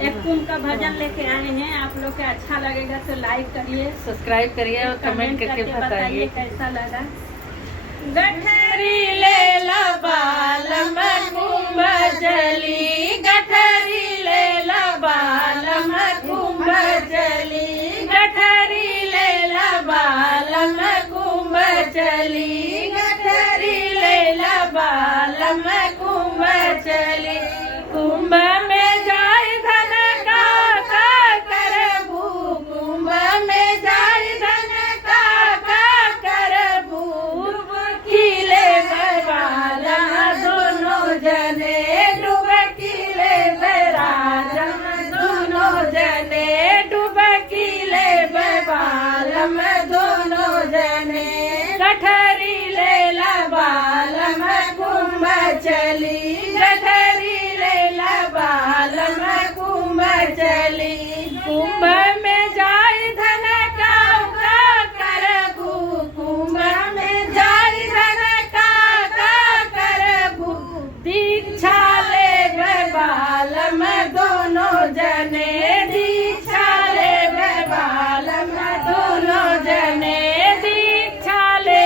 एक कुंभ का भजन लेके आए हैं। आप लोग को अच्छा लगेगा तो लाइक करिए, सब्सक्राइब करिए और कमेंट करके बताइए कैसा लगा। गठरी ले ला बालम कुंभ चली, गठरी ले ला बालम कुंभ चली, गठरी ले ला बालम कुंभ चली, गठरी ले ला बालम कुंभ चली। कुंभ में जाय धन का करबू, कुंभ में जाय धन का करबू, डुबकी बाला दोनों जने, डुबकी ले राजम दोनों जने, डुबकी ले बालम दोनों जने, गठरी ले ला बालम कुंभ चली, गठरी ले ला बालम कुंभ चली। कुंभ में जाय धन का करबू, कुंभ में जाय धन का करबू, दीक्षा ले बालम दोनों जने, दीक्षा ले बालम दोनों जने, दीक्षा ले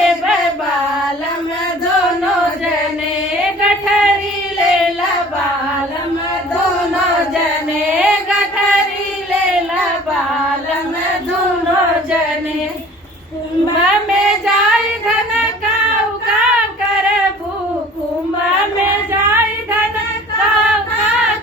बालम दोनों जने, गठरी ले ला बालम दोनों जने, गठरी ले ला बालम दोनों जने। कुंभ में जाय धन का करबू, कुंभ में जाय धन का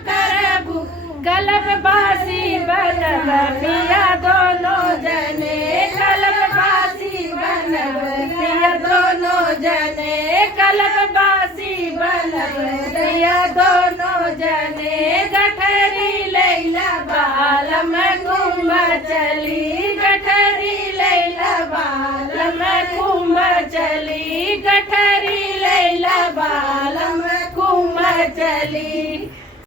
करबू, गलब बासी बनब पिया दोनों जने, गलब बासी बनब पिया दोनों जने, गलब बासी बनब पिया दोनों जने, गठरी लैला बालम कुंभ चली, गठरी लैला बालम कुंभ चली।